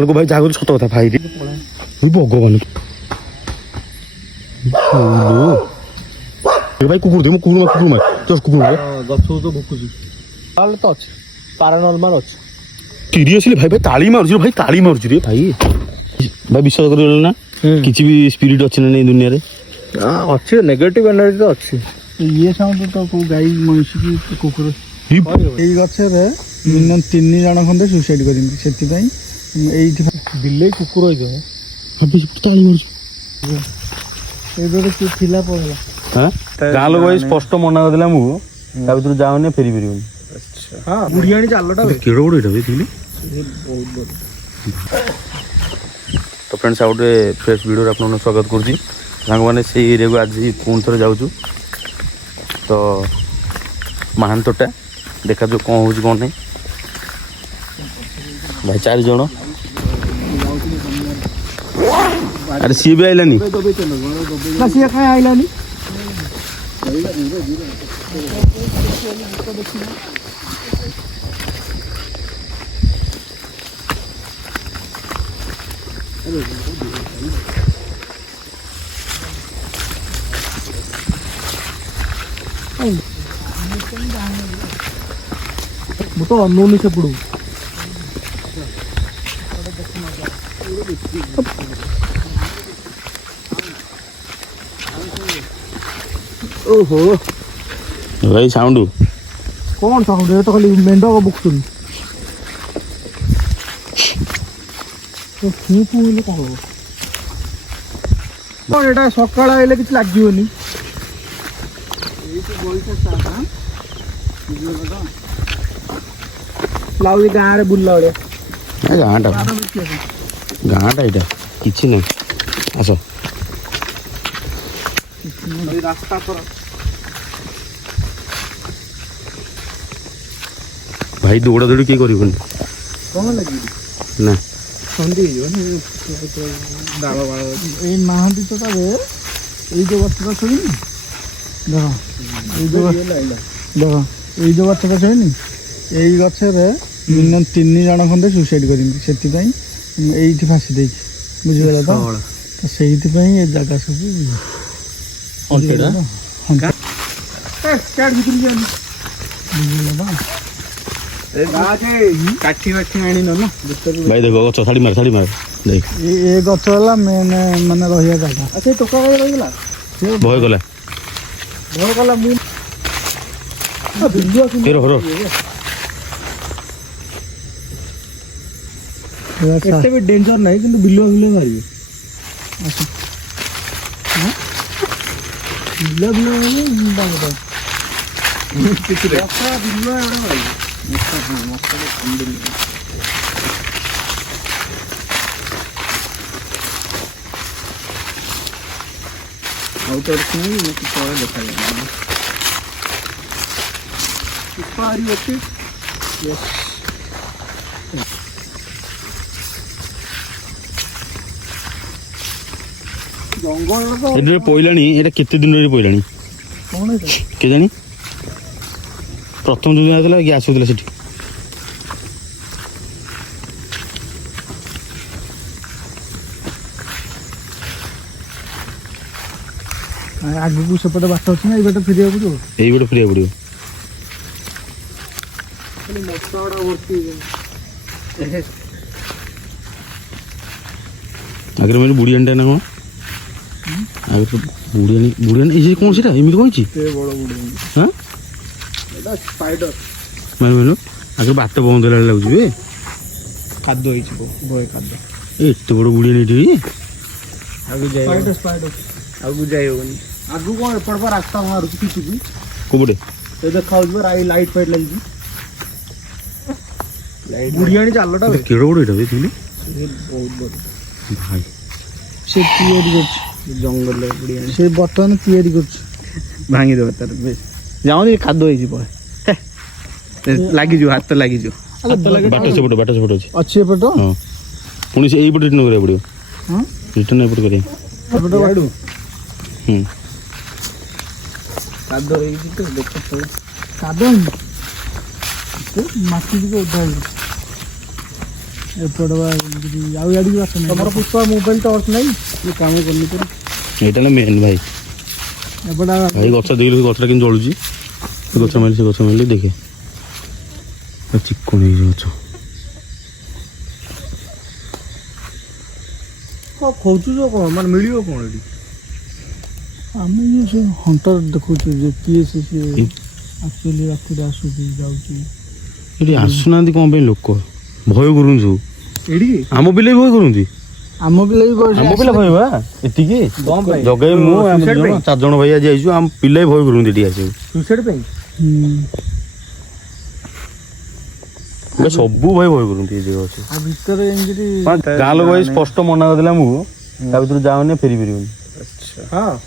ଲୋକ ଭାଇ ଯାହା ସତ କଥା ଭାଇ ଭଗବାନ ଭାଇ କୁକୁର ଦେ ମୁଁ କୁକୁର ମାର କୁକୁର ଗଛ ତ ଭୁକୁଛି ତାହେଲେ ତ ଅଛି ପାରାନର୍ମାଲ ଅଛି ସିରିୟସଲି ଭାଇ ଭାଇ ତାଳି ମାରୁଛି ଭାଇ ତାଳି ମାରୁଛି ରେ ଭାଇ ଭାଇ ବିଶ୍ୱାସ କରିଗଲ ନା କିଛି ବି ସ୍ପିରିଟ୍ ଅଛି ନା ନାଇଁ ଦୁନିଆରେ ଅଛି ନେଗେଟିଭ ଏନର୍ଜି ତ ଅଛି ଇଏ ସାଉଣ୍ଡ ତ କୋଉ ଗାଈ ମଣିଷ କି କୁକୁର ଏଇ ଗଛରେ ମିନିମମ୍ 3 ଜଣ ଖଣ୍ଡେ ସୁଇସାଇଡ୍ କରିଛନ୍ତି ସେଥିପାଇଁ ଏଇଠି ବିଲେଇ କୁକୁର ହେଇଥିବ ତାଳି ମାରୁଛି ଏଇଭଳି କିଏ ଥିଲା ପଳେଇଲା ଗାଁ ଲୋକ ଭାଇ ସ୍ପଷ୍ଟ ମନା କରିଦେଲା ଆମକୁ ତା ଭିତରୁ ଯାଉନି ଫେରି ପାରିବନି ହଁ ବୁଢିଆଣି ଚାଲଟା କେଡ ବଡ ଏଇଟା ଦେଖିଲି ତ ଫ୍ରେଣ୍ଡସ୍ ଆଉ ଗୋଟେ ଫ୍ରେଶ୍ ଭିଡ଼ିଓରେ ଆପଣଙ୍କୁ ସ୍ୱାଗତ କରୁଛି ସାଙ୍ଗମାନେ ସେଇ ଏରିଆକୁ ଆଜି ପୁଣି ଥରେ ଯାଉଛୁ ତ ମହାନ୍ତଟା ଦେଖାଯାଉ କ'ଣ ହେଉଛି କ'ଣ ନାହିଁ ଭାଇ 4 ଜଣ ଆରେ ସିଏ ବି ଆଇଲାନି ସିଏ କାଇଁ ଆଇଲାନି ମୁଁ ତ ଅନଉନି ସେପଟୁ ଓହୋ ଭାଇ ସାଉଣ୍ଡ କ'ଣ ସାଉଣ୍ଡ ଏ ତ ଖାଲି ମେଣ୍ଢ ବୁକୁଛନ୍ତି ହେଲେ କ'ଣ ହବ କ'ଣ ଏଇଟା ସକାଳ ଆଇଲେ କିଛି ଲାଗିବନି ଲାଗୁଛି ଗାଁରେ ବୁଲିଲା ଭଳିଆ ଗାଁଟା ଏଇଟା କିଛି ନାହିଁ ଆସ ରାସ୍ତା କର ଭାଇ ଦୌଡ଼ା ଦୌଡ଼ି କିଏ କରିବନି କ'ଣ ଲାଗିବ ନା ସନ୍ଧି ହେଇଯିବ ଡାଳ ବାଳ ଏଇ ନାହାନ୍ତି ତ ତାରେ ଏଇ ଯେଉଁ ଗଛଟା ଶୋଇନି ଦେଖ ଏଇ ଯେଉଁ ଦେଖ ଏଇ ଯେଉଁ ଗଛଟା ଶୋଇନି ଏଇ ଗଛରେ ମିନିମମ୍ 3 ଜଣ ଖଣ୍ଡେ ସୁଇସାଇଡ୍ କରିଛନ୍ତି ସେଥିପାଇଁ ଏଇଠି ଫାସି ଦେଇଛି ବୁଝିଗଲା ତ ସେଇଥିପାଇଁ ଏ ଜାଗା ସବୁ ବୁଝିଗଲା କାଠି ବାଠି ଆଣିନ ନା ଭାଇ ଦେଖ ଗଛ ଛାଡ଼ି ମାର ଦେଖ ଏ ଗଛ ହେଲା ମେନ୍ ମାନେ ରହିବା ଜାଗା ସେ ଟୋକା ରହିଗଲା ଭୟ କଲା ମୁଁ ଏତେ ବି ଡେଞ୍ଜର ନାହିଁ କିନ୍ତୁ ବିଲୁଆ ମାରିବେ ଆଉ ତ ତଳେ ଦେଖାଯାଏ ଅଛି ଏଠାରେ ପଇଲାଣି ଏଇଟା କେତେ ଦିନରେ ପଇଲାଣି କେଜାଣି ପ୍ରଥମ ଯୋଉ ଦିନ ଗ୍ୟାସ୍ ହଉଥିଲା ସେଠି ଆଗକୁ ସେପଟେ ବାଟ ଅଛି ନା ଏଇ ବାଟ ଫେରିବାକୁ ପଡ଼ିବ ଏଇ ବାଟ ଫେରିବାକୁ ପଡ଼ିବ ଆଗରେ ମାନେ ବୁଢ଼ିଆଣିଟା ନା କ'ଣ ଆଗରେ ବୁଢ଼ିଆଣି ଏଇ କ'ଣ ସେଟା ଏମିତି କ'ଣ ହେଇଛି ହଁ ମାନେ ଆଗରେ ବାଟ ବନ୍ଦ ହେଲା ଲାଗୁଛି ବେ ଖାଦ୍ୟ ହେଇଛି ବଏ ଖାଦ୍ୟ ଏତେ ବଡ଼ ବୁଢ଼ିଆଣି ଏଠି ଆଗକୁ ଯାଇ ହବନି ଆଗକୁ କ'ଣ ଏପଟ ରାସ୍ତା ବାହାରୁଛି କିଛି କୋଉପଟେ ସେ ଦେଖାଯାଉଛି ଲାଇଟ୍ ଫାଇଟ୍ ଲାଗିଛି ବୁଢ଼ିଆଣି ଚାଲଟା କେଡ ବଡ଼ ଏଇଟା ଦେଖିଲି ବହୁତ ବଡ଼ ଭାଇ ସେ ତିଆରି କରୁଛି ଜଙ୍ଗଲରେ ବୁଢ଼ିଆଣି ସେ ବର୍ତ୍ତମାନ ତିଆରି କରୁଛି ଭାଙ୍ଗିଦେବ ତାର ବେଶ ଯାଉନି ଖାଦ୍ୟ ହେଇଛି ପରେ ଲାଗିଯିବ ହାତ ଲାଗିଯିବ ବାଟ ସେପଟେ ଅଛି ଏପଟ ହଁ ପୁଣି ସେ ଏଇପଟେ ରିଟର୍ନ କରିବାକୁ ପଡ଼ିବ ହଁ ରିଟର୍ନ ଏପଟେ କରିବା କାଦୁଅ ହେଇଛି ତ ଦେଖ କାଦୁଅ ମାଟି ଟିକେ ଓଦା ହେଇଛି ଏପଟେ ବା ଏମିତି ଆଉ ଇଆଡ଼ିକି ବାଟ ନାହିଁ। ତମର ପୁଷ୍ପା ମୋବାଇଲ ଟର୍ଚ୍ଚ ନାହିଁ ଏ କାମ କରୁନି ତୋର। ଏଇଟା ହେଲା ମେନ୍ ଭାଇ। ଏପଟେ ଭାଇ ଗଛ ଦେଖିଲୁ ଗଛଟା କେମିତି ଜଳୁଛି। ସେ ଗଛ ମାରିଲି ଦେଖେ ଚିକଣ ହେଇଛି ଗଛ। କ'ଣ ଖୋଜୁଛ କ'ଣ ମାନେ ମିଳିବ କ'ଣ ଏଠି? ଆମେ ଯେଉଁ ସେ ହଣ୍ଟର ଦେଖୁଛୁ ଯେ କିଏ ସିଏ ଆକ୍ଚୁଆଲି ରାତିରେ ଆସୁଛି ଯାଉଛି। ଏଠି ଆସୁନାହାନ୍ତି କ'ଣ ପାଇଁ ଲୋକ? ଭୟ କରୁଛନ୍ତି ସବୁ। ଏଇଠି ଆମ ପିଲା ବି ଭୟ କରନ୍ତି। ଆମ ପିଲା ବି ଆମ ପିଲା ଭୟ ବା ଏତିକି ଜଗାଇ ମୁଁ ଆମେ 4 ଜଣ ଭାଇ ଆଜି ଆଇଛୁ। ଆମ ପିଲା ବି ଭୟ କରନ୍ତି ଏଠି ଆସିବୁ। ସୁଇସାଇଡ୍ ପାଇଁ ସବୁ ଭାଇ ଭୟ କରନ୍ତି ଏ ଜାଗା ଅଛି। ଭିତରେ ଏମିତି ଗାଁ ଲୋକ ଭାଇ ସ୍ପଷ୍ଟ ମନା କରିଦେଲା ଆମକୁ ତା ଭିତରୁ ଯାଉନି ଫେରି ପାରିବନି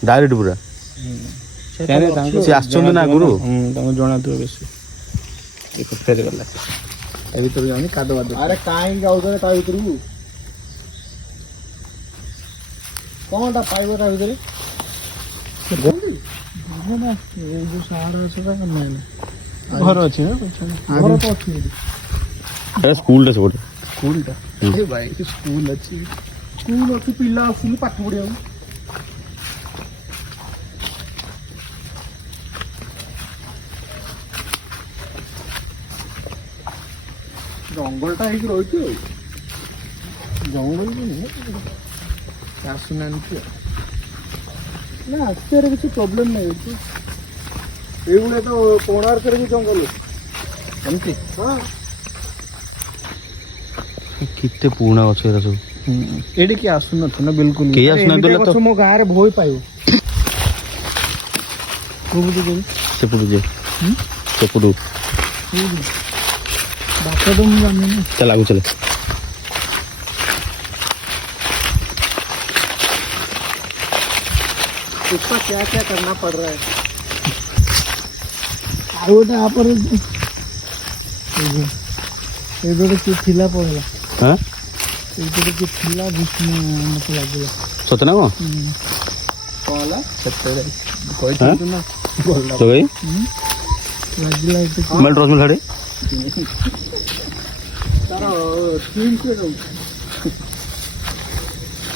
ଡାଇରେକ୍ଟ ପୁରା। ସେ ଆସିଛନ୍ତି ନା ଆଗରୁ ତାଙ୍କୁ ଜଣାଥିବ ବେଶୀ। ଦେଖ ଫେରିଗଲା ତା ଭିତରୁ ଯାଉନି କାଦୁଅ। ଆରେ କାହିଁକି ଯାଉଛ ତା ଭିତରକୁ? କଣଟା ପାଇବ ତା ଭିତରେ? ଘର ଅଛି ନା ଘର ତ ଅଛି। ସ୍କୁଲଟା ସେପଟେ ସ୍କୁଲଟା ଭାଇ ସ୍କୁଲ ଅଛି ପିଲା ଆସୁଛନ୍ତି ପାଠ ପଢିବାକୁ। ଜଙ୍ଗଲଟା ହେଇକି ରହିଛି ଆଉ ଜଙ୍ଗଲ ବି ନୁହେଁ ଆସୁନାହାନ୍ତି ନା ଆସିବାର କିଛି ପ୍ରୋବ୍ଲେମ୍ ନାହିଁ ଏଠି। ଏଇଭଳିଆ ତ କୋଣାର୍କରେ ବି ଜଙ୍ଗଲ ଏମିତି। ହଁ କେତେ ପୁରୁଣା ଗଛ ଏରା ସବୁ। ଏଠି କିଏ ଆସୁନଥିବ ନା ବିଲକୁଲ କେହି ଆସୁନାହାନ୍ତି ତ ମୋ ଗାଁରେ ଭୟ ପାଇବ। ସେପଟୁ ଯେ ସେପଟୁ ବାଟ ତ ମୁଁ ଜାଣିନି। ଚାଲ ଆଗକୁ ଚାଲେ। इसका क्या क्या करना पड़ रहा है? ଆଉ ଗୋଟେ ଆପରେ ଏଇପଟେ କିଏ ଥିଲା ପଡ଼ିଲା। ହଁ ଏଇପଟେ କିଏ ଥିଲା ଭୀଷ୍ମ ମତେ ଲାଗିଲା। ସତ ନା କ'ଣ? କ'ଣ ହେଲା ସେତେବେଳେ କହିଥିଲି ନା ଲାଗିଲା ଏଠି ଛାଡ଼େ ତାର ସ୍କିନ୍ କିଏ ରହୁଛି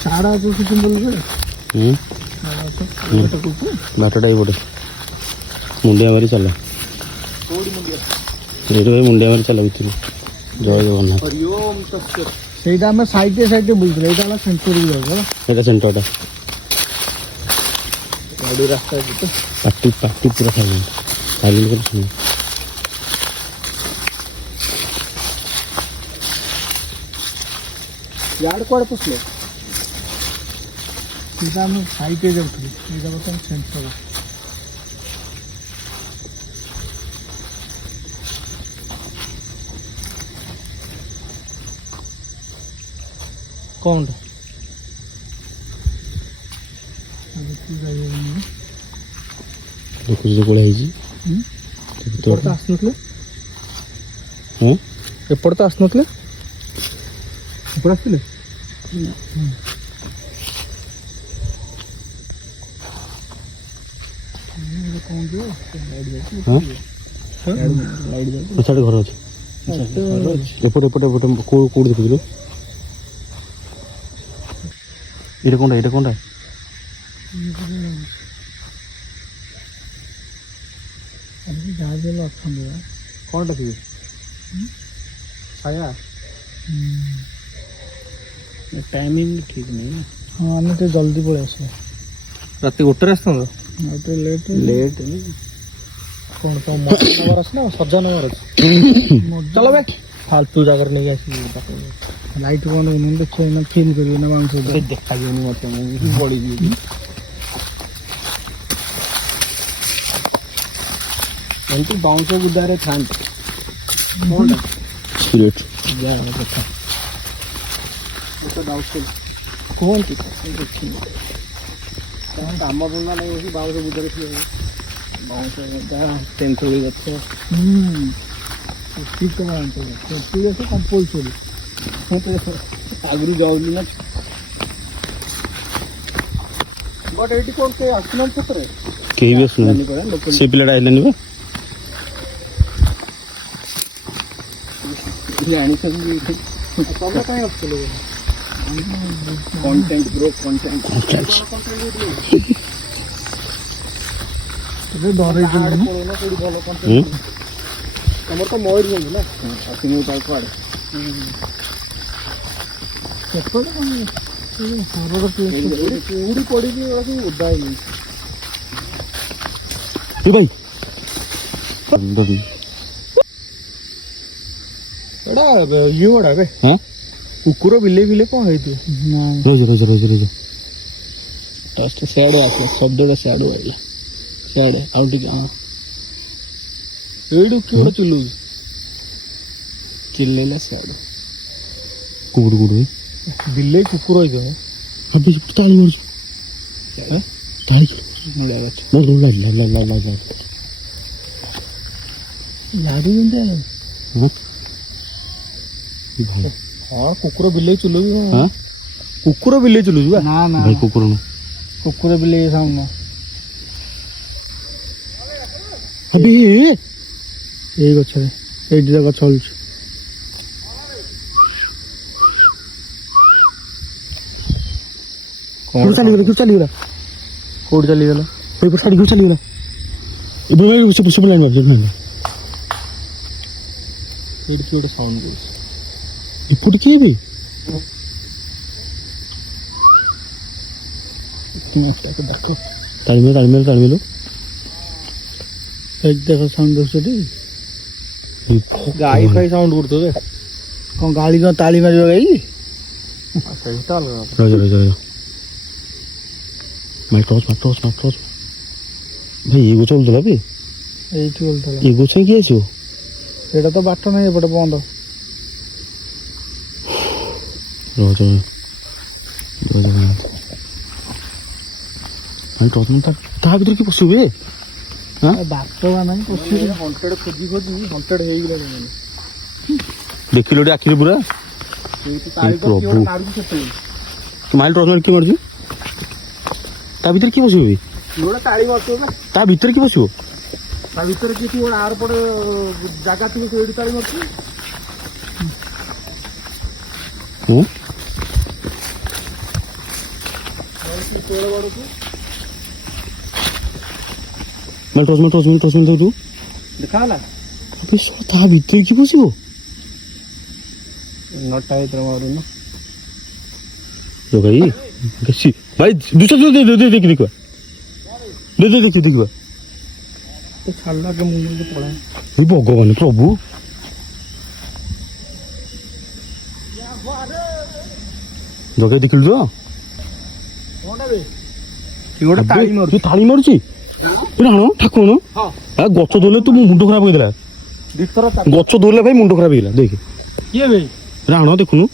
ଛାଡ଼ା କିଛି ବୋଲିବେ। ବାଟଟା ଏଇପଟେ ମୁଣ୍ଡିଆ ମାରି ଚାଲ। ଏଇଠି ଭାଇ ମୁଣ୍ଡିଆ ମାରି ଚାଲ ଭିତରୁ। ଜୟ ଜଗନ୍ନାଥ। ସେଇଟା ଆମେ ସାଇଡ଼ରେ ବୁଲୁଥିଲେ। ଏଇଟା ହେଲା ସେଣ୍ଟରକୁ ଯାଉଛି ହେଲା। ଏଇଟା ସେଣ୍ଟରଟା ଗାଡ଼ି ରାସ୍ତା ଅଛି ତ ପାଟି ପୁରା ସାଇଲେଣ୍ଟ କରି ଶୁଣ। यार कुआड़े पुछले सीधा हम साइड पे जाउथली एटा बतन सेंटर कोन देखो जो कोला ହେଇଛି ଏପଟ ଆସୁନଥିଲେ ଏପଟ ଆସୁନଥିଲେ ଏପଟ ଆସିଥିଲେ। ପଛଆଡ଼େ ଘର ଅଛି। ଏପଟେ କୋଉଠି ଦେଖୁଥିଲୁ? ଏଇଟା କୋଣଟା? କଣଟା ଥିବେ ଛାୟା टाइमिंग ठीक नहीं है। हाँ आने तो जल्दी पड़े आसे रात गोटे आसता लेट कौन तो नंबर आस ना सजा नंबर चलो बे फालतू जगह नहीं आसी लाइट कौन नहीं देखो ना फील करियो ना मांस देखा नहीं मत मुझे बड़ी भी एंटी बाउंस बुदारे थान कौन स्पिरिट जा देखा डाउटफुल कौन की काम बंदा नहीं होगी बाबू से बुझे तेंथुड़ी गछ ठीक है कंपलसरी आगु जाऊली ना बट एटी कौन के आसना सतरे केही भी आसना से पिलाटा आइलानी बा जानी सब ତମେ କାଇଁ ଆସୁଥିଲ କଣ୍ଟେଣ୍ଟ ବ୍ରୋ କଣ୍ଟେଣ୍ଟ ଏବେ ଡରେଇଛନ୍ତି ନା ଭଲ କଣ୍ଟେଣ୍ଟ ତମର ତ ମୟୂରଭଞ୍ଜ ନା ଆସିମୁ ତାକୁ କୁଆଡ଼େ ସେପଟେ କଣ ହରର କେଉଁଠି ପଡ଼ିକି ଓଦା ହେଇନି ଭାଇ ଏଇଟା ଇଏ ଗୁଡ଼ା ବେ ହଁ କୁକୁର ବିଲେଇ ବିଲେଇ କ'ଣ ହେଇଥିବ ରହିଛ ଟଷ୍ଟ ସିଆଡ଼େ ଆସିଲା ଶବ୍ଦଟା ସିଆଡ଼ୁ ଆଇଲା ସିଆଡ଼େ ଆଉ ଟିକେ ହଁ ଏଇଠୁ କିଏ ଗୋଟେ ଚିଲଉଛି ଚିଲେଇଲା ସିଆଡ଼ୁ କୋଉଠି ବିଲେଇ କୁକୁର ହେଇଥିବ ତାଳି ମାରୁଛୁ ତାଳି ନଡ଼ିଆ ଗଛ ୟାରୁ ଯେମିତି ହଁ କୁକୁର ବିଲେଇ ଚୁଲୁଛି କୁକୁର ବିଲେଇ ଚୁଲୁଛୁ ନା ନା ଭାଇ କୁକୁର ନୁହଁ କୁକୁର ବିଲେଇ ସାଉଣ୍ଡ ଏଇ ଗଛରେ ଏଇଠି ଗଛ ହଲୁଛି ଚାଲିଗଲା କୋଉଠି ଚାଲିଗଲା ଏଇପଟ ସାଇଡ୍ ଚାଲିଗଲା ଏବେ ସେପଟ ଲାଇନ୍ ଏଇଠି ଗୋଟେ ସାଉଣ୍ଡ କରୁଛି ଏପଟେ କିଏ ବି ଦେଖ ତାଳିମେଲ ଏଇଠି ଦେଖ ସାଉଣ୍ଡ କରୁଛନ୍ତି ଗାଈ ଫାଇ ସାଉଣ୍ଡ କରୁଥିବ କ'ଣ ଗାଳି କ'ଣ ତାଳି ମାରିବ ଗାଈ ସେଇଟା ଅଲଗା ରହିଛ ଟର୍ଚ୍ଚ ଭାଇ ଏ ଗଛ ଓଲଥିଲା ବି ଏଇଠି ଓଲଥିଲା ଏ ଗଛ କିଏ ଆସିବ ସେଇଟା ତ ବାଟ ନାହିଁ ଏପଟେ ବନ୍ଦ ଟର୍ଚ୍ଚ ତା ଭିତରେ କି ପଶିବ ବେ ବାଟ ବା ନାହିଁ ହଣ୍ଟେଡ୍ ଖୋଜି ହଣ୍ଟେଡ୍ ହେଇଗଲାଣି ଦେଖିଲ ଗୋଟେ ଆଖିରେ ପୁରା ପ୍ରଭୁ ତୁ ମାଇଲ ଟର୍ଚ୍ଚ କିଏ ମାରୁଛୁ ତା ଭିତରେ କିଏ ବସିବ ବି ଗୋଟେ ତାଳି ମାରୁଥିବ ତା ଭିତରେ କିଏ ବସିବ ତା ଭିତରେ କିଏ ଥିବ ଗୋଟେ ଆର ପଟେ ଜାଗା ଥିବ ସେଇଠି ତାଳି ମାରୁଥିବ ଟର୍ଚ୍ଚ ଦଉଛୁ ଦେଖା ହେଲା ତା ଭିତରେ କିଏ ବସିବ ନଟା ଭିତରେ ମାରୁନ ଭାଇ ଭାଇ ଦେଖିବା ଛାଡ଼ିଲା କେ ମୁଁ ପଳାଏ ଏଇ ଭଗବାନ ପ୍ରଭୁ ଜଗା ଦେଖିଲୁ ତ ତାଳି ମାରୁଛି ଠାକୁର ଗଛ ଧୋଇଲେ ତୁ ମୁଣ୍ଡ ଖରାପ ହେଇଥିଲା ଗଛ ଧୋଇଲେ ଭାଇ ମୁଣ୍ଡ ଖରାପ ହେଇଗଲା ଦେଖ କିଏ ଭାଇ ରାଣ ଦେଖୁନୁ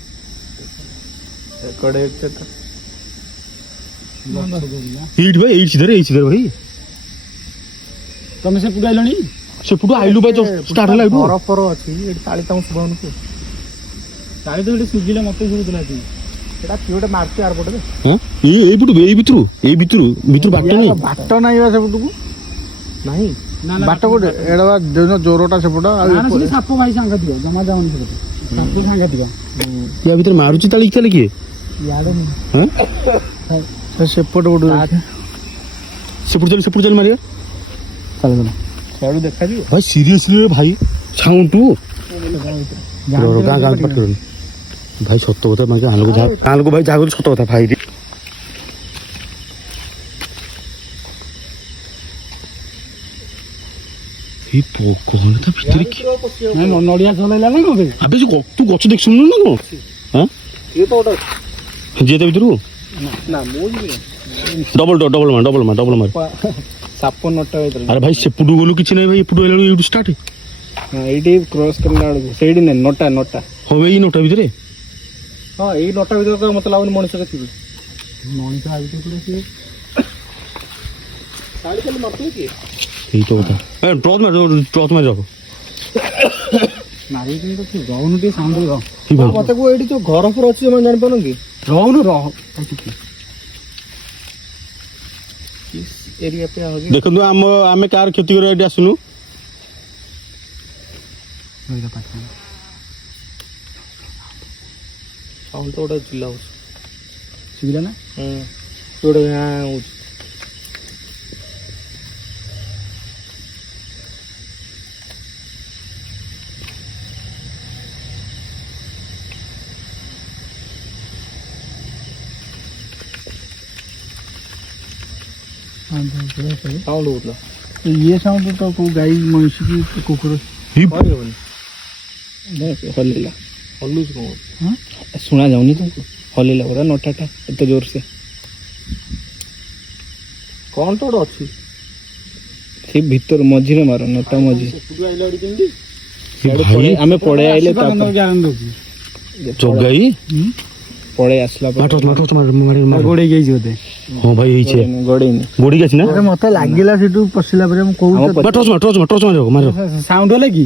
ଏଇଠି ଭାଇ ଏଇଠି ସିଧାରେ ଭାଇ ତମେ ସେପଟୁ ଆଇଲଣି ସେପଟୁ ଆଇଲୁ ଭାଇ ଷ୍ଟାର୍ଟ ହେଲା ଏଇଠୁ ବରଫର ଅଛି ଏଠି ତାଳି ତମକୁ ଶୁଭାଉନି କି ତାଳି ତ ଏଠି ସୁଜିଲା ମତେ ଶୁଭୁଥିଲା ଏଠି ଏଟା କିଏ ଗୋଟେ ମାରୁଛି ଆର ପଟେ ଏଇ ଭିତରୁ ବାଟ ନାହିଁ ବାଟ ନାହିଁ ବା ସେପଟକୁ ନାହିଁ ବାଟ କୋଉଠି ଏଇଟା ବା ଜୋରଟା ସେପଟ ସାପ ଭାଇ ସାଙ୍ଗେ ଥିବ ଜମା ଯାଉନି ସେପଟେ ସାପ ସାଙ୍ଗେ ଥିବ ୟା ଭିତରେ ମାରୁଛି ତାଳି ତାହେଲେ କିଏ ସେପଟ ଗୋଟେ ସେପଟ ଚାଲି ମାରିବା ସିଆଡ଼ୁ ଦେଖାଯିବ ଭାଇ ସିରିୟସଲି ଭାଇ ସାଉଣ୍ଡ ଗାଁ ପାଠ କରୁନି ଭାଇ ସତ କଥା ମାନେ ଗାଁ ଲୋକ ଭାଇ ଯାହା ସତ କଥା ଭାଇ ଭିତରେ ନଡ଼ିଆ ଚଲେଇଲା ନା କଣ ଆବେ ତୁ ଗଛ ଦେଖି ଶୁଣୁ ନା କଣ ଯିଏ ତା ଭିତରୁ ଡବଲ ମାର ସାପ ନଟା ଭିତରେ ଆରେ ଭାଇ ସେପଟୁ ଗଲୁ କିଛି ନାହିଁ ଭାଇ ଏପଟୁ ଆଇଲା ଏଇଠୁ ଷ୍ଟାର୍ଟ ଏଇଠି କ୍ରସ୍ କରିଲା ବେଳକୁ ସେଇଠି ନାହିଁ ନଟା ହଁ ଏଇ ନଟା ଭିତରେ ହଁ ଏଇ ନଟା ଭିତରେ ତ ମତେ ଲାଗୁନି ମଣିଷରେ ଥିବେ ମଣିଷ ଏଇ ତ କଥା ଟର୍ଚ୍ଚ ମାରି ରଖ ରହୁନୁ ଟିକେ ସାଉଣ୍ଡ ମତେ କୁହ ଏଇଠି ଯୋଉ ଘର ଫର ଅଛି ସେମାନେ ଜାଣିପାରୁନ କି ରହୁନୁ ଏରିଆ ପେ ଦେଖନ୍ତୁ ଆମେ କାହାର କ୍ଷତି କରିବା ଏଠି ଆସିନୁ ସାଉଣ୍ଡ ଗୋଟେ ଚିଲ୍ଲାଉଛି ଶୁଭିଲା ନା? ଗୋଟେ ଗାଁ ହେଉଛି। ସାଉଣ୍ଡ ହେଉଥିଲା। ଇଏ ସାଉଣ୍ଡ ତ କୋଉ ଗାଈ ମଇଁଷି କି କୁକୁର କହିହେବନି। ହଲିଲା ହଲୁଛି କ'ଣ ଶୁଣା ଯାଉନି ତୁମକୁ? ହଲିଲା ପୁରା ନଟାଟା ଏତେ ଜୋରସେ। କ'ଣ ତ ଗୋଟେ ଅଛି ସେ ଭିତରୁ ମଝିରେ ମାର ନଟା ମଝି। ଭାଇ ଆମେ ପଳେଇ ଆଇଲେ ଜଗାଇ ପଳେଇ ଆସିଲା ଗୋଡେଇ ଯାଇଛି ବୋଧେ। ହଁ ଭାଇ ହେଇଛି ଗୋଡେଇନି ଗୋଡିକି ଅଛି ନା ମତେ ଲାଗିଲା ସେଠୁ ପଶିଲା ପରେ ମୁଁ କହୁଛି ସାଉଣ୍ଡ ହେଲା କି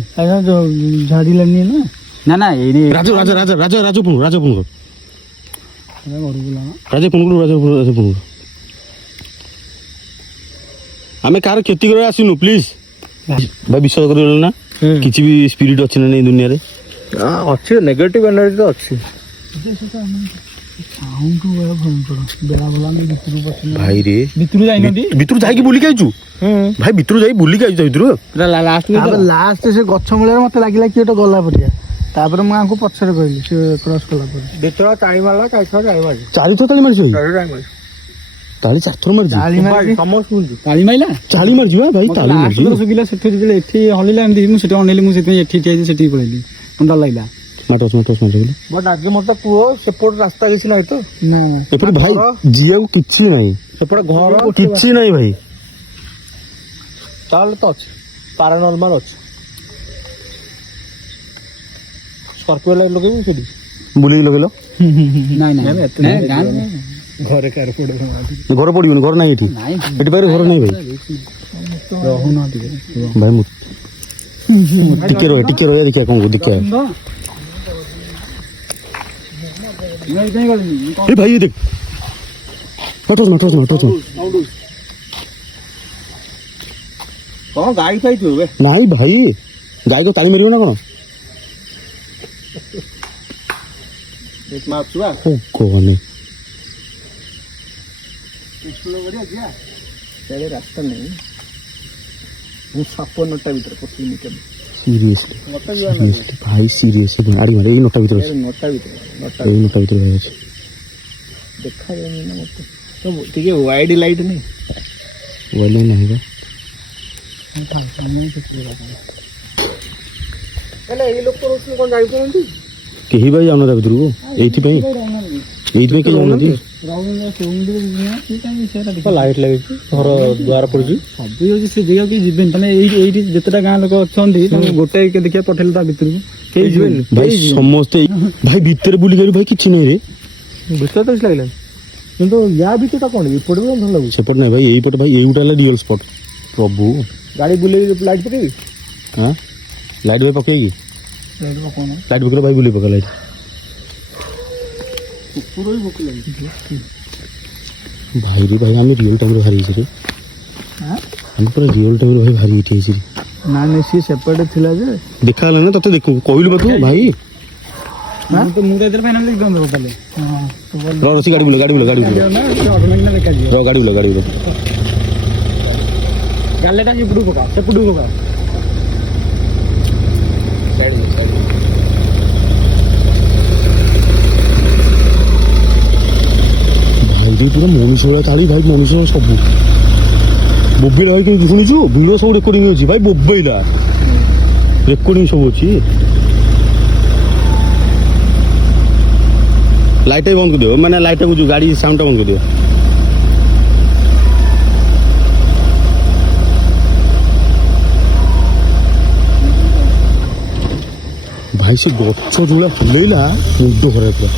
ଝାଡ଼ିଲାନି ନା ନା ନା ଏଇଠି ରାଜପୁଙ୍ଗ ଆମେ କାହାର କ୍ଷତି କରିବା ଆସିନୁ ପ୍ଲିଜ ଭାଇ ବିଶ୍ୱାସ କରିଗଲ ନା କିଛି ବି ସ୍ପିରିଟ ଅଛି ନା ଏଇ ଦୁନିଆରେ ଅଛି ନେଗେଟିଭ ଏନର୍ଜି ତ ଅଛି। ଭାଇ ରେ ଭିତରୁ ଯାଇନାହାନ୍ତି ଭିତରୁ ଯାଇକି ବୁଲିକି ଆଇଛୁ ଭାଇ ଭିତରୁ ଯାଇ ବୁଲିକି ଆଇଛୁ ଭିତରୁ ଲାଷ୍ଟ ସେ ଗଛ ମୂଳରେ ମତେ ଲାଗିଲା କି ଗୋଟେ ଗଲା ପରିକା। ତାପରେ ମୁଁ ଆଙ୍କୁ ପଛରେ କହିଲି ସେ କ୍ରସ୍ କଲା ପରେ ଯେତେବେଳେ ଚାଳି ମାରିଲା ଚାରିଥର ଚାଳି ମାରି ଚାରିଥର ତାଳି ମାରିଛୁ ଚାଳି ଚାରିଥର ମାରିଛୁ ସମସ୍ତେ ତାଳି ମାଇଲା ଚାଳି ମାରିଛୁ ଭାଇ ତାଳି ମାରିଛୁ ଶୁଭିଲା ସେଠୁ ଯେତେବେଳେ ଏଠି ହଲିଲା ଏମିତି ମୁଁ ସେଠି ଅନେଇଲି ମୁଁ ସେଥିପାଇଁ ଏଠି ଠିଆ ହେଇଛି ସେଠିକି ପଳେଇଲି ଡର ଲାଗିଲା। ବଟ୍ ଆଗେ ମତେ କୁହ ସେପଟ ରାସ୍ତା କିଛି ନାହିଁ ତ? ନା ଏପଟେ ଭାଇ ଯିବାକୁ କିଛି ନାହିଁ ସେପଟେ ଘର କିଛି ନାହିଁ ଭାଇ। ତାହେଲେ ତ ଅଛି ପାରାନର୍ମାଲ ଅଛି। ସ୍କର୍ପିଓ ଲାଇଟ୍ ଲଗେଇବି ସେଠି ବୁଲିକି ଲଗେଇଲ ଘରେ କାର ଘର ପଡିବନି ଘର ନାହିଁ ଏଠି ଏଠି ପାଖରେ ଘର ନାହିଁ ଭାଇ ରହୁନାହାନ୍ତି ଭାଇ ମୁଁ ଟିକେ ରହିବା ଦେଖିବା କଣ ଦେଖିବା ଏ ଭାଇ ଦେখ କଣ ଗାଈ ଖାଇଥିବ ନାଇଁ ଭାଇ ଗାଈ ତ ତାଳି ମାରିବ ନା କଣ କହନି ରାସ୍ତା ନାହିଁ। ମୁଁ ସାପ ନଟା ଭିତରେ ପଶିନି କେବେ ସିରିୟସଲି ଭାଇ ସିରିୟସଲି ଆଡି ମାରି ଏଇ ନଟା ଭିତରେ ଅଛି ନଟା ଭିତରେ ଏଇ ନଟା ଭିତରେ ଭାଇ ଅଛି ଦେଖାଯାଉନି ନା ମତେ ଟିକେ ୱାଇଡ ଲାଇଟ୍ ନାହିଁ ୱାଇଡ ନାହିଁ ବା ହେଲେ ଏଇ ଲୋକ ରହୁଛନ୍ତି କ'ଣ ଯାଇପାରନ୍ତି କେହି ଭାଇ ଯାଉନା ତା ଭିତରକୁ ଏଇଥିପାଇଁ କେହି ଯାଉନାହାନ୍ତି ଲାଇଟ୍ ଲାଗିଛି ଘର ଦ୍ୱାର ପଡିଛି ସବୁ ଅଛି ସେ ଜାଗାକୁ କେହି ଯିବେନି ତାହେଲେ ଏଇଠି ଯେତେଟା ଗାଁ ଲୋକ ଅଛନ୍ତି ତାଙ୍କୁ ଗୋଟେ ଦେଖିବା ପଠେଇଲେ ତା ଭିତରକୁ କେହି ଯିବେନି ଭାଇ ସମସ୍ତେ ଭାଇ ଭିତରେ ବୁଲିକି ଭାଇ କିଛି ନାହିଁ ରେ ଭିତରେ ତ କିଛି ଲାଗିଲାନି କିନ୍ତୁ ୟା ଭିତରଟା କ'ଣ ଏପଟେ ବି ଭଲ ଲାଗୁଛି ସେପଟେ ନାହିଁ ଭାଇ ଏଇପଟେ ଭାଇ ଏଇଟା ହେଲା ରିଅଲ ସ୍ପଟ ପ୍ରଭୁ ଗାଡ଼ି ବୁଲେଇ ଲାଇଟ୍ ପକେଇବି ହଁ ଲାଇଟ୍ ଭାଇ ପକେଇକି ଲାଇଟ୍ ପକେଇଲେ ଭାଇ ବୁଲେଇ ପକା ଲାଇଟ୍ କୁକୁର ବି ଭୋକ ଲାଗୁଛି ଭାଇ ରେ ଭାଇ ଆମେ ରିଅଲ ଟାଇମ୍ରେ ଭାରି ହେଇଛି ରେ ଆମେ ପୁରା ରିଅଲ ଟାଇମ୍ରେ ଭାଇ ଭାରି ଏଠି ହେଇଛି ନା ନାଇଁ ସିଏ ସେପଟେ ଥିଲା ଯେ ଦେଖାଗଲା ନା ତତେ ଦେଖୁ କହିଲୁ ବା ତୁ ଭାଇ ମୁଁ ତ ଏଥିରେ ଫାଇନାଲ ଲିଖି ଦଉଁ ତାହେଲେ ରସି ଗାଡ଼ି ବୁଲ ଗାଡ଼ି ବୁଲ ଗାଡ଼ି ବୁଲ ଗାଡ଼ି ବୁଲ ଗାଲେଟା ଏପଟୁ ପକା ସେପଟୁ ପକା ଭାଇ ପୁରା ମଣିଷ ଭଳିଆ ତାଳି ଭାଇ ମଣିଷ ସବୁ ବୋବେଇଲା ଭାଇ କେମିତି ଶୁଣିଛୁ ଭିଡ଼ିଓ ସବୁ ରେକର୍ଡିଂ ଅଛି ଭାଇ ବୋବେଇଲା ରେକର୍ଡିଂ ସବୁ ଅଛି ଲାଇଟ୍ଟା ବନ୍ଦ କରିଦିଅ ମାନେ ଲାଇଟ୍ଟାକୁ ଯେଉଁ ଗାଡ଼ି ସାଉଣ୍ଡଟା ବନ୍ଦ କରିଦିଅ ଭାଇ ସେ ଗଛ ଯୋଉଟା ହଲେଇଲା ମୁଣ୍ଡ ଖରାପ ପୁରା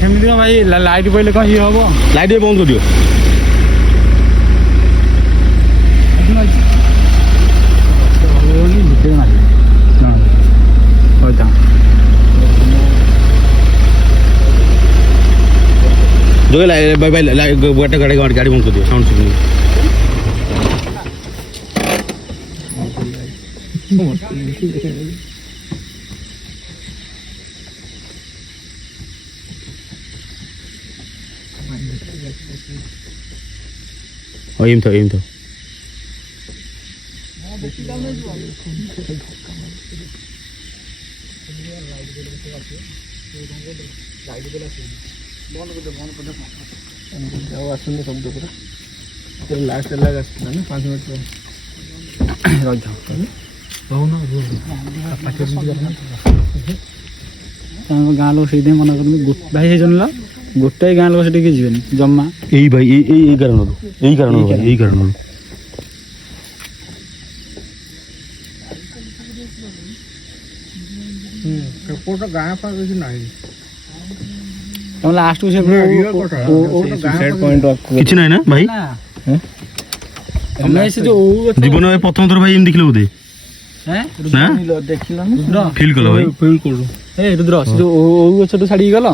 ସେମିତି ଭାଇ ଲାଇଟ୍ ପଇଲେ କ'ଣ ଇଏ ହବ ଲାଇଟ୍ ବନ୍ଦ କରିଦିଅ जो बाय बाय गाड़ी गाड़ी बंद कर दियो साउंड सुन ଏମିତି ଥାଉ ଏମିତି ଥାଉ। ଆଉ ଆସୁନି ଶବ୍ଦ ପୁରା ଲାଷ୍ଟ ଲାଗ ଆସିଥିଲା ନା 5 ମିନିଟ୍ ତାଙ୍କ ଗାଁ ଲୋକ ସେଇଥିପାଇଁ ମନା କରନ୍ତି ଭାଇ ହେଇଛନ୍ତି ଗୋଟାଏ ଗାଁ ଲୋକ ସେଠିକି ଯିବେନି ଜମା। ଏଇ ଭାଇ ଏଇ କାରଣରୁ ଏଇ କାରଣରୁ ସେପଟ ଗାଁ ଫାଁ କିଛି ନାହିଁ। ତମ ଲାଷ୍ଟକୁ ସେ କିଛି ନାହିଁ ନା ଭାଇ? ତମେ ସେ ଯୋଉ ଜୀବନ ଭାଇ ପ୍ରଥମ ଥର ଭାଇ ଏମିତି ଦେଖିଲ ବୋଧେ? ଦେଖିଲନି ଫିଲ୍ କଲ ଭାଇ? ଏ ରୁଦ୍ର ସେ ଯୋଉ ଓଉ ଗଛଠୁ ଛାଡ଼ିକି ଗଲ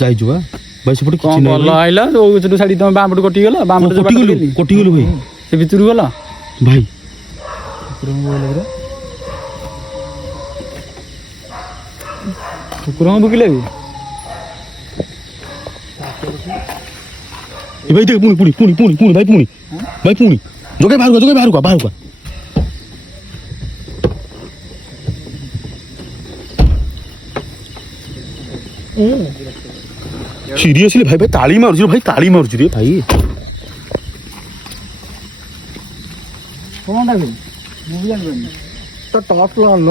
ଯାଇଛୁ ବା ଭାଇ ସେପଟେ କିଛି ନାହିଁ। ଭଲ ଆଇଲ ଓଉ ଗଛଠୁ ଛାଡ଼ିକି ତମେ ବାଁ ପଟୁ କଟିଗଲ ବାଁ ପଟୁ କଟିଗଲୁ ଭାଇ ସେ ଭିତରୁ ଗଲ ଭାଇ। କୁକୁରଙ୍କୁ ଭୁକିଲେ ବି ଏ ଭାଇ ଦେଖ ପୁଣି ଭାଇ ପୁଣି ଜଗାଇ ବାହାରୁକା ସିରିୟସଲି ଭାଇ ତାଳି ମାରୁଛି ରେ ଭାଇ କଣଟା ମୁଁ ବି ଜାଣିପାରୁନି ତ ଟପ୍ ଲଗାଉନ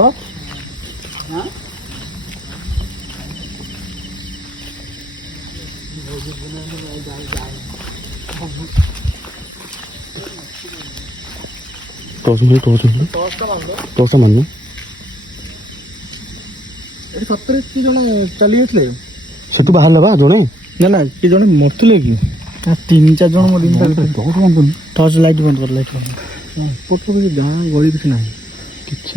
ଟର୍ଚ୍ଚ ମାନ ଏଠି ସତରେ କିଏ ଜଣେ ଚାଲି ଯାଇଥିଲେ ସେଠୁ ବାହାରିଲା ବା ଜଣେ ନା କିଏ ଜଣେ ମରୁଥିଲେ କି 3-4 ଜଣ ମରିକି ଟର୍ଚ୍ଚ ଲାଇଟ୍ ବନ୍ଦ କର ଲାଇଟ୍ ବନ୍ଦ ଏପଟ କିଛି ଗାଁ ଗଳି କିଛି ନାହିଁ କିଛି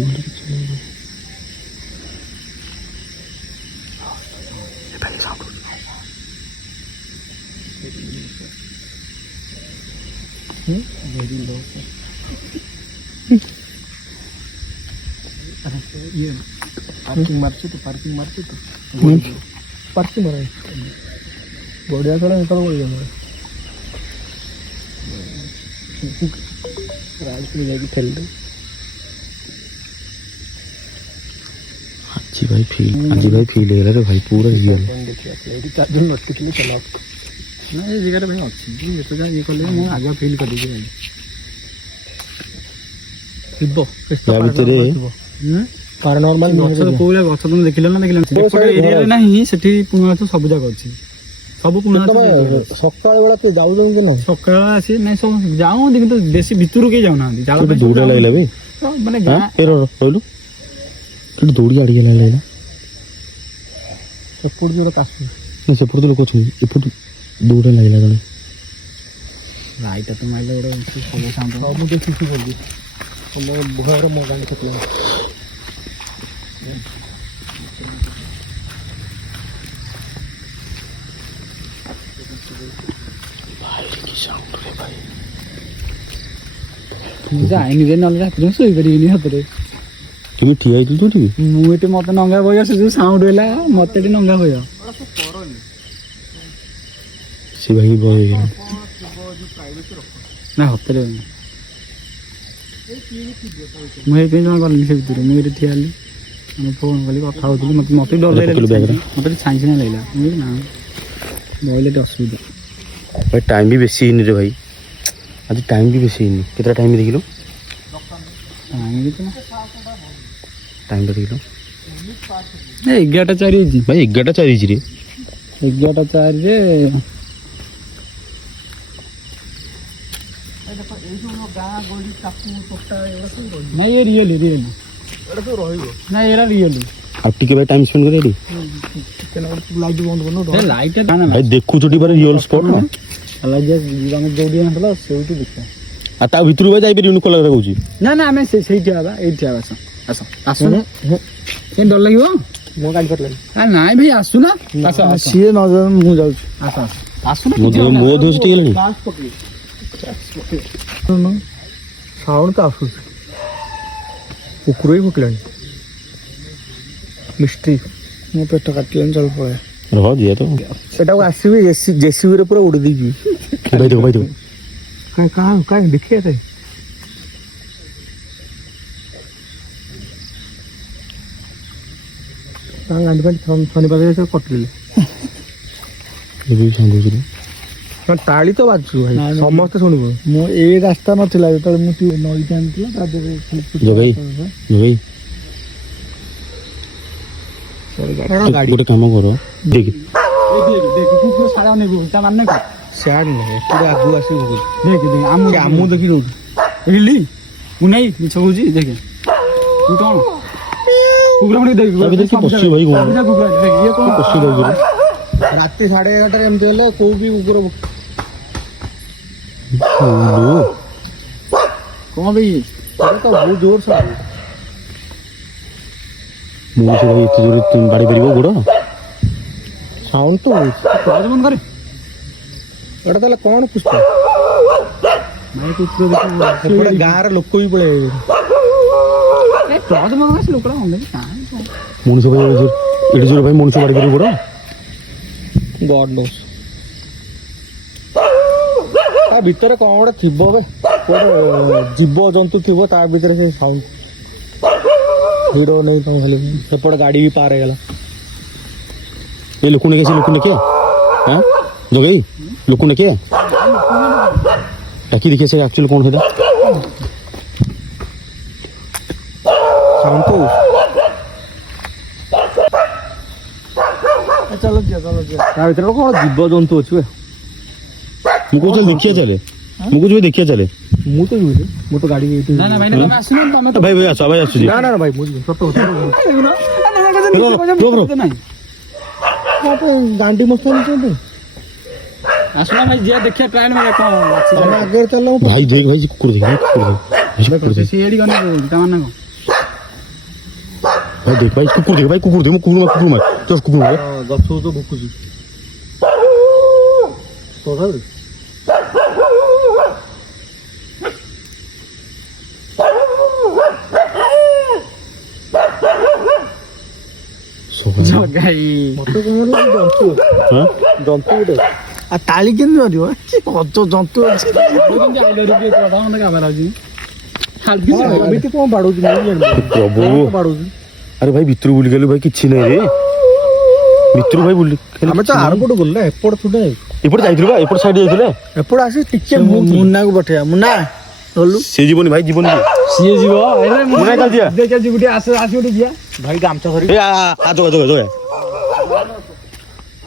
ପାର୍କିଂ ମାରୁଛି ତ ପାର୍କିଂ ମାରେ ବଢ଼ିଆ ଖେଳ ଯେତେବେଳେ ବଢ଼ିଆ ରାଜପୁର ଯାଇକି ଠେଲିଲେ ଆଜି ଭାଇ ଫିଲ୍ ହେଇଗଲା ରେ ଭାଇ ପୁରା ରିଅଲ। ଏଠି 4 ଜଣ ଲଟକିଥିଲେ ଚଲା ନା ଏ ଜାଗାରେ ଭାଇ ଅଛି ଯେତେ ଯାହା ଇଏ କଲେ ମୁଁ ଆଗୁଆ ଫିଲ୍ କରିଦେଇଛି ଭାଇ ଥିବ ୟା ଭିତରେ ପାରାନର୍ମାଲ ଗଛ କୋଉଭଳିଆ ଗଛ ତମେ ଦେଖିଲ ନା ଏରିଆରେ ନାହିଁ ସେଠି ପୁଣା ଗଛ ସବୁ ଜାଗା ଅଛି ସବୁ ପୁଣା ଗଛ ସକାଳ ବେଳା କିଏ ଯାଉଛନ୍ତି କି ନାହିଁ ସକାଳ ଆସି ନାଇଁ ସବୁ ଯାଉଛନ୍ତି କିନ୍ତୁ ବେଶୀ ଭିତରୁ କେହି ଯାଉନାହାନ୍ତି ଦୌଡ଼ା ଲାଗିଲା ବେ ମାନେ ରହିଲୁ ସେଠି ଦୌଡ଼ି ଆଡ଼ିକି ଲାଗିଲା ସେପଟ ଯୋଉଟା କାଶୁ ନା ସେପଟେ ତ ଲୋକ ଅଛନ୍ତି ଏପଟୁ ଦୌଡ଼ା ଲାଗିଲା ଜଣେ ଲାଇଟ୍ ତ ମାଇଲେ ଗୋଟେ ସବୁ ସାଉଣ୍ଡ ମୁଁ ଦେଖିଛି ବୋଲି ମୋ ଘର ମୋ ଗାଁ ଥିଲା ମୁଁ ଯାଇନି ରେ ନହେଲେ ରାତିରେ ଶୋଇପାରିବିନି ହାତରେ କେବେ ଠିଆ ହେଇଥିଲୁ ତୁ ଟିକେ ମୁଁ ଏଠି ମତେ ନଙ୍ଗା ବହିବ ସେ ଯୋଉ ସାଉଣ୍ଡ ହେଲା ମତେ ଏଠି ନଙ୍ଗା ବହିବ ସେ ଭାଇ ବୟ ହେଇଗଲା ନା ହାତରେ ମୁଁ ଏଇଥିପାଇଁ ଜମା ଗଲିନି ସେ ଭିତରେ ମୁଁ ଏଠି ଠିଆ ହେଲି ମୁଁ ଫୋନ୍ କଲି କଥା ହଉଥିଲି ମତେ ଡର ଲାଗିଲା ମତେ ଛାଇଁ ଛାଇଁ ଲାଗିଲା ମୁଁ ନା ବହିଲେ ଏଠି ଅସୁବିଧା ଭାଇ ଟାଇମ୍ ବି ବେଶୀ ହେଇନି ରେ ଭାଇ ଆଜି ଟାଇମ୍ ବି ବେଶୀ ହେଇନି କେତେଟା ଟାଇମ୍ ଦେଖିଲୁ ଟାଇମ୍ଟା ଦେଖିଲୁ 11:04 ହେଇଛି ଭାଇ 11:04 ହେଇଛି ରେ 11:04ରେ ନାଇଁ ଏ ରିଏଲି ନାଇଁ ଏରା ରିଏଲି ଆଉ ଟିକେ ଭାଇ ଟାଇମ୍ ସ୍ପେଣ୍ଡ କରିବା ଏଠି ଲାଇଟ୍ ବନ୍ଦ କରୁନ ଲାଇଟ୍ ଭାଇ ଦେଖୁଛୁ ଟି ପୁରା ରିଅଲ ସ୍ପଟ୍ ନା ଆମେ ଯୋଉଠି ହେଲା ସେଇଠୁ ଦେଖିବା ଆଉ ତା ଭିତରୁ ଭାଇ ଯାଇପାରିବୁନି ଖୋଲା କଥା କହୁଛି ନା ଆମେ ସେଇଠି ହବା ଏଇଠି ହବା ଆସ କେମିତି ଡର ଲାଗିବ ମୋ ଗାଡ଼ି କରିଲାନି ନାଇଁ ଭାଇ ଆସୁନା ସିଏ ନ ଯାଉ ମୁଁ ଯାଉଛି ଆସୁନା ମୋ ଦୋଷ ଟିକେ ହେଲାଣି ସାଉଣ୍ଡ ତ ଆସୁଛି କୁକୁର ବି ଭୁକିଲାଣି ମିଷ୍ଟ୍ରି ମୋ ପେଟ କାଟିଲାନି ଚାଲ ପଳାଏ ରହ ଯିଏ ତ ସେଟାକୁ ଆସିବି ଜେସିବିରେ ପୁରା ଉଡ଼ି ଦେଇଯିବି। ଭାଇ ଦେଖ କାହିଁ ଦେଖିବା ରେ ଗାଣ୍ଡି ପାଣି ଶନିବାର କଟିଲେ ତାଳି ତ ବାଜୁ ଭାଇ ସମସ୍ତେ ଶୁଣିବ। ମୁଁ ଏଇ ରାସ୍ତା ନଥିଲା ଯେତେବେଳେ ମୁଁ ନଈଟା ଆଣିଥିଲା ତା ଦେହରେ ଗୋଟେ କାମ କର ଦେଖି ସିଆଡ଼େ ନୁହେଁ ଏପଟେ ଆଗକୁ ଆସିବ ଆମକୁ ଦେଖି ଦଉଛୁ ଦେଖିଲି ମୁଁ ନାଇଁ ମିଛ କହୁଛି ଦେଖେ ତୁ କଣ କୁକୁର ପଶିବ ଭାଇ ରାତି 11:30 ଏମିତି ହେଲେ କୋଉ ବି କୁକୁର କଣ ଭାଇ ତ ବହୁତ ଜୋର ସେ ମଣିଷ ଭାଇ ଏତେ ଜୋରେ ବାଡ଼ି ପାରିବ ଗୋଡ଼ ସାଉଣ୍ଡ ତ ହଉଛି ବନ୍ଦ କରେ ଏଟା ତାହେଲେ କଣ ପୁଷ୍ପ ଭାଇ କୁକୁର ସେପଟେ ଗାଁର ଲୋକ ବି ପଳେଇ ଲୋକଟା ମଣିଷ ଭାଇ ଏତେ ଜୋରେ ଭାଇ ମଣିଷ ବାଡ଼ି ପାରିବ ଗୋଡ଼ ଗଡ୍ ନୋସ୍ ତା ଭିତରେ କଣ ଗୋଟେ ଥିବ ବେ ଗୋଟେ ଜୀବଜନ୍ତୁ ଥିବ ତା ଭିତରେ ସେ ସାଉଣ୍ଡ ହିରୋ ନେଇ କଣ ଖାଲି ସେପଟେ ଗାଡ଼ି ବି ପାର ହେଇଗଲା ଏ ଲୋକ ନେକେ ସେ ଲୋକ ନେକେ হ্যাঁ জগাই লোক নেকি ডাকি দেখি সে অ্যাকচুয়ালি কোন হেদা সাউন্ড তো চলো যা ତା ଭିତରେ କଣ ଜୀବଜନ୍ତୁ ଅଛି ବେ ମୁଁ କହୁଛି ଦେଖିଆ ଚାଲେ ମୁଁ କହୁଛି ଦେଖିଆ ଚାଲେ ମୁଁ ତ ଯିବି ମୁଁ ତ ଗାଡ଼ି ନା ନା ଭାଇ ତମେ ଆସିନ ତମେ ଭାଇ ଭାଇ ଆସ ଭାଇ ଆସୁଛି ନା ଭାଇ ମୁଁ ଯିବି ସତ ଗାଣ୍ଡି ମସ୍ତା ନିଛନ୍ତି ଆସୁନା ଭାଇ ଯିଆ ଦେଖିଆ ଟ୍ରାଏଲ ମାରିଆ କଣ ତମେ ଆଗରେ ଚାଲ ଭାଇ ଦେਖ ଭାଇ କୁକୁର ଦେখ ସେ ଏଡି ଗନେ ତା ମାନେ କଣ ଭାଇ দেখ ভাই কুকুর দেখ ভাই কুকুর দেখ কুকুর মার জস কুকুর মার গছ তো ভুকুছি তো ভাই ଜଗାଇ ମତେ କଣ ଜନ୍ତୁ ଜନ୍ତୁ ଗୋଟେ ଆ ତାଳି କେମିତି ମାରିବ ଅଜ ଜନ୍ତୁ ଅଛି କେମିତି ଆଇଲରି କିଏ କଥା ମତେ କାମ ଲାଗୁଛି ହାଲକି ଏମିତି କଣ ବାଡୁଛି ପ୍ରଭୁ ବାଡୁଛି ଆରେ ଭାଇ ଭିତରୁ ବୁଲି ଗଲୁ ଭାଇ କିଛି ନାହିଁ ରେ ଭିତରୁ ଭାଇ ବୁଲି ଆମେ ତ ଆରପଟୁ ଗଲୁ ନା ଏପଟ ଛୁଟା ଏପଟେ ଯାଇଥିଲୁ ବା ଏପଟ ସାଇଡ୍ ଯାଇଥିଲେ ଏପଟ ଆସି ଟିକେ ମୁନାକୁ ପଠେଇବା ମୁନା ଗଲୁ ସେ ଯିବନି ଭାଇ ଯିବନି ସିଏ ଯିବ ମୁନା କାଲି ଯିବା ଦେଖ ଯିବ ଟିକେ ଆସ ଆସିବ ଟିକେ ଯିବା ଭାଇ ଗାମଛା ଧରି ଏ ଆ ଜଗା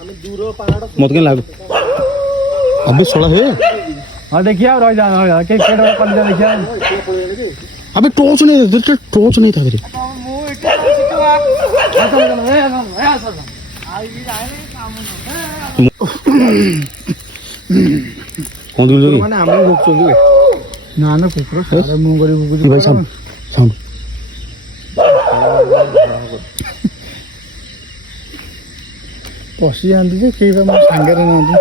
ଆମେ ଦୂର ପାହାଡ ମତେ କେন ଲାଗୁ ଆବେ ଶଳା ହେ ହଁ ଦେଖିଆ ରହିଯା କେ କେଡ କଲିଜା ଦେଖିଆ ଆବେ ଟର୍ଚ ନାହିଁ ତା ଦେହରେ ମୁଁ ଏଠି କଣ ଦିଲୁ ମାନେ ଆମେ ଭୋଗୁଛନ୍ତି ନା ନା କୁକୁର ସାରା ମୁଁ କରି ଭୁକୁଛି ଭାଇ ସାଉଣ୍ଡ ପଶି ଯାଆନ୍ତି ଯେ କେହି ମୋ ସାଙ୍ଗରେ ନାହାନ୍ତି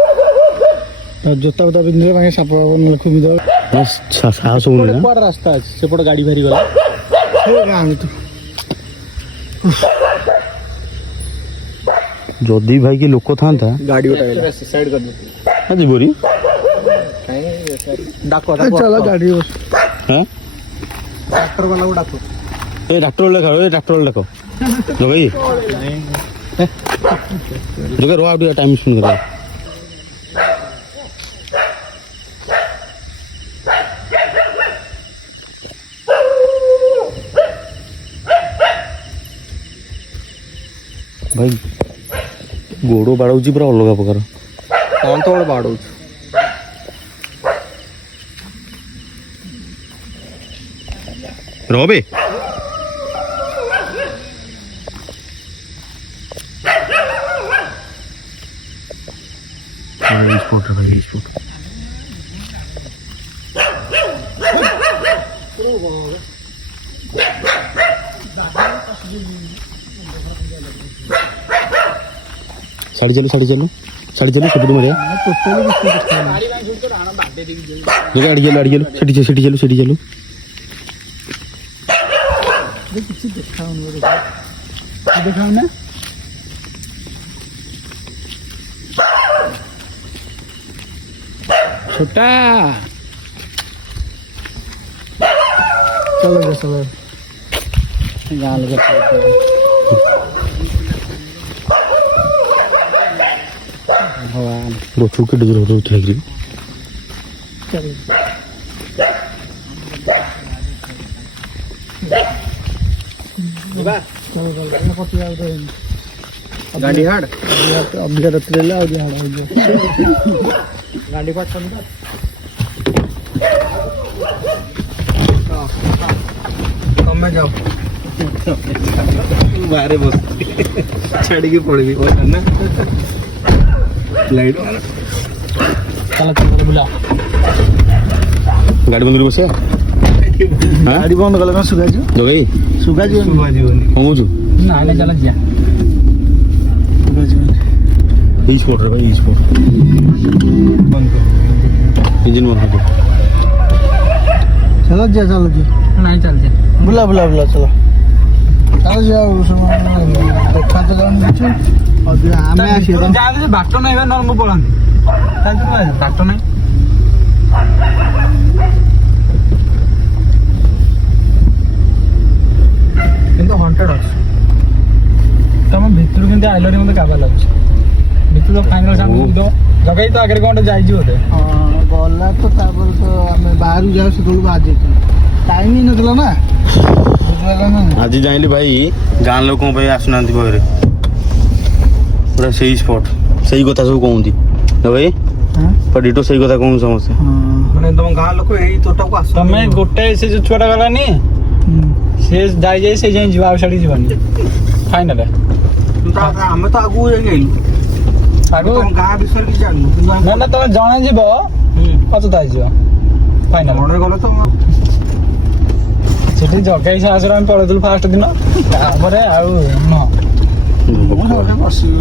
ଜୋତା ଫୋତା ପିନ୍ଧିଲେ ତାଙ୍କେ ସାପ ଖୁବିଦେବ ସାହସ ହଉନି ନା କୁଆଡ଼େ ରାସ୍ତା ଅଛି ସେପଟେ ଗାଡ଼ି ଭାରି ଗଲା ଗାଁ ଭିତରୁ ଯଦି ଭାଇ କି ଲୋକ ଥାନ୍ତା ଗାଡ଼ି ଗୋଟେ ସାଇଡ୍ କରିଦେ ଯିବରି ଡାକ ଚାଲ ଗାଡ଼ି হ্যাঁ ଡାକ୍ତର ବାଲାକୁ ଡାକ ଏ ଡାକ୍ତର ଡାକ ଜଗାଇ ଜଗା रो ଆଉ ଟିକେ ଟାଇମ୍ ସ୍ପେଣ୍ଡ କରିବା ଭାଇ ଗୋଡ଼ ବାଡ଼ଉଛି ପୁରା ଅଲଗା ପ୍ରକାର କଣ ତ ଗୋଟେ ବାଡ଼ଉଛି ରବେ स्पॉट है भाई स्पॉट साड़ी चलो सब बढ़िया अड़ी चलो सेठी चलो देखाऊ ना छोटा चलो गया चलो गाल के भगवान बच्चों के डर हो उठा गिरी चलो चलो चलो पति आ गए गाड़ी हाड़ अभी रात्रि ले आ गया गाड़ी पाट संदा कम में जाओ बाहर बस छड़ के पड़ गई और ना लाइट चलो चलो बुला गाड़ी बंद बसे गाड़ी बंद कले कौन सुगाजू जगई सुगाजू कौन बुझु ना ले चल जा ई स्पोर्ट रे भाई ई स्पोर्ट इंजन बंद कर चलो जा नहीं चल जा बुला बुला बुला चलो चलो जाओ देखा तो जाऊँ कुछ और हमें आसी तो जा बाट नहीं है नर्म पड़ानी बाट नहीं কিন্তু হন্টেড আছে ତମ ଭିତରୁ କିନ୍ତୁ ଆଇଲରି ମତେ କାବା ଲାଗୁଛି ଭିତରୁ ତ ଫାଇନାଲ ସାମନେ ତ ଜଗାଇ ତ ଆଗରେ କଣଟେ ଯାଇଛି ବୋଧେ ଗଲା ତ ତାପରେ ତ ଆମେ ବାହାରକୁ ଯାଉ ସେତେବେଳକୁ ବାଜି ଟାଇମ ହିଁ ନଥିଲା ନା आज जाइली भाई गाँ लोक आसुना पाखे पूरा सही स्पॉट सही कथा सब कहती ना भाई डिटो सही कथा कहूँ समस्ते ମାନେ ତମ ଗାଁ ଲୋକ ଏଇ ତୋଟାକୁ ଆସ ତମେ ଗୋଟେ ସେ ଯୋଉ ଛୁଆଟା ଗଲାନି ସେ ଯାଇ ସେ ଯାଇ ଯିବା ଆଉ ଛାଡି ଯିବାନି ଫାଇନାଲ ଆମେ ତ ଆଗକୁ ଯାଇଲୁ ଆଗକୁ ତମ ଗାଁ ବିଷୟରେ କିଛି ଜାଣିନୁ କିନ୍ତୁ ନା ନା ତମେ ଜଣେ ଯିବ ଅଯଥା ହେଇଯିବ ଫାଇନାଲ ମନେ ଗଲେ ତ ସେଠି ଜଗାଇ ସାହସରେ ଆମେ ପଳେଇଥିଲୁ ଫାଷ୍ଟ ଦିନ ତାପରେ ଆଉ ନୁହଁ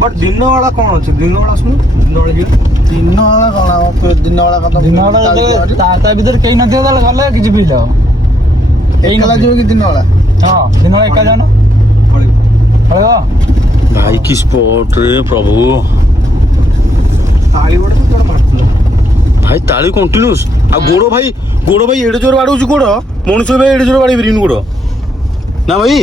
ବଟ୍ ଦିନ ବେଳା କଣ ଅଛି ଦିନ ବେଳା ଶୁଣୁ ଦିନ ବେଳା କଣ ଦିନ ବେଳା କଥା ଦିନ ବେଳା ତା ଭିତରେ କେହି ନଥିବ ତାହେଲେ ଗଲେ କିଛି ଫିଲ୍ ହବ ଏକଲା ଯିବ କି ଦିନ ବେଳା ହଁ ଦିନ ବେଳା ଏକା ଯାଉନ ପଳେଇବ भाई की स्पॉट रे प्रभु ତାଳି ଗୋଟେ ତ ଜଣ ମାରୁଥିଲା भाई ताली कंटिन्यूस आ गोड़ भाई एडे जोर बाड़ू गोड़ मनुष्य भाई एडे जोर बाड़ी फिरिन गोड़ ना भाई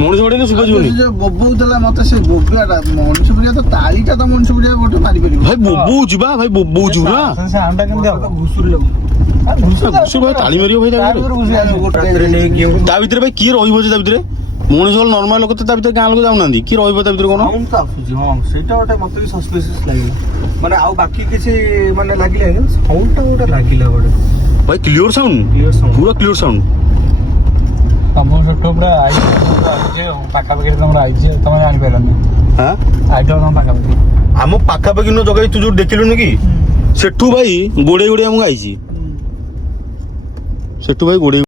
मनुष्य बाड़ी सुबह जीवनी ଯୋଉ ବୋବଉଥିଲା ମତେ ସେ ବୋବିଆଟା ମଣିଷ ପୁରିଆ ତ ତାଳିଟା ତ ମଣିଷ ପୁରିଆ ଗୋଟେ ମାରି ପାରିବ भाई बोबू जीवा भाई बोबू जीवा ସେ ଆଣ୍ଡା କେମିତି ହବ ଘୁଷୁରି ଲାଗୁ घुसु भाई ताली मारियो भाई ता भीतर भाई किए रहिबो जे ता भीतर मनुष्य नॉर्मल लोक तो ता भीतर गाँ लोक जाउनांदी कि रहिबो ता भीतर कोन ସାଉଣ୍ଡ ତ ଆସୁଛି ହଁ ସେଇଟା ଗୋଟେ ମତେ ବି ସସ୍ପିସିୟସ୍ ଲାଗିଲା ମାନେ ଆଉ ବାକି କିଛି ମାନେ ଲାଗିଲାନି ସାଉଣ୍ଡଟା ଗୋଟେ ଲାଗିଲା ଗୋଟେ भाई क्लियर साउंड पूरा क्लियर साउंड ତମ ଛୋଟ ପୁରା ଆଇଛି ପାଖାପାଖି ତମର ଆଇଛି ତମେ ଜାଣିପାରିଲନି हां ଆଇଟମ ତମ ପାଖାପାଖି ଆମ ପାଖାପାଖି ନ ଜଗାଇ ତୁ ଯୋଉ ଦେଖିଲୁନି କି ସେଠୁ ଭାଇ ଗୋଡେଇ ଆମକୁ ଆଇଛି ସେଠୁ ଭାଇ ଗୋଡେଇ